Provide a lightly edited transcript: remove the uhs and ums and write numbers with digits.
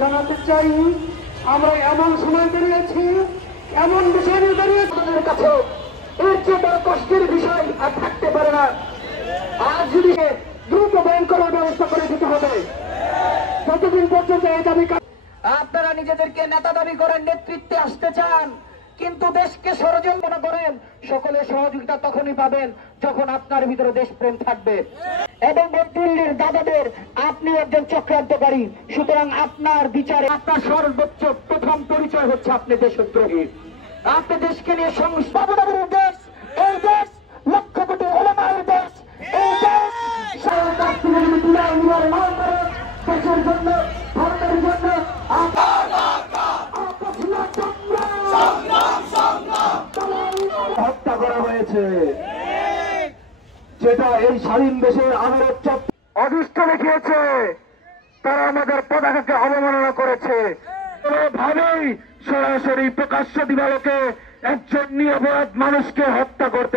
জানাতে চাই, আমরা এমন সময় দাঁড়িয়েছি, এমন বিষয় নিয়ে দাঁড়িয়েছি তাদের কাছে এর চেয়ে বড় কষ্টের বিষয় আর থাকতে পারে না। আজ যদি দ্রুত ব্যান করার ব্যবস্থা করে দিতে হবে, যতদিন পর্যন্ত এই দাবি। আপনারা নিজেদেরকে নেতা দাবি করেন, নেতৃত্বে আসতে চান, কিন্তু দেশকে ষড়যন্ত্র করেন। সকলের সহযোগিতা তখনই পাবেন যখন আপনার ভিতরে দেশপ্রেম থাকবে। এবং দিল্লির দাদাদের আপনি একজন চক্রান্তকারী, সুতরাং আপনার বিচারে আপনার সর্বোচ্চ প্রথম পরিচয় হচ্ছে আপনি দেশদ্রোহী। আপনি দেশকে নিয়ে সংস্থাপনের দেশ, এই দেশ লক্ষ কোটি ওলামার দেশ, এই দেশ দেশের জন্য, ভারতের জন্য হত্যা করা হয়েছে, যেটা এই স্বাধীন দেশের আদালত অদৃষ্ট দেখিয়েছে। তারা আমাদের পতাকাকে অবমাননা করেছে। কোনোভাবেই সরাসরি প্রকাশ্য দিবালোকে একজন নিরপরাধ মানুষকে হত্যা করতে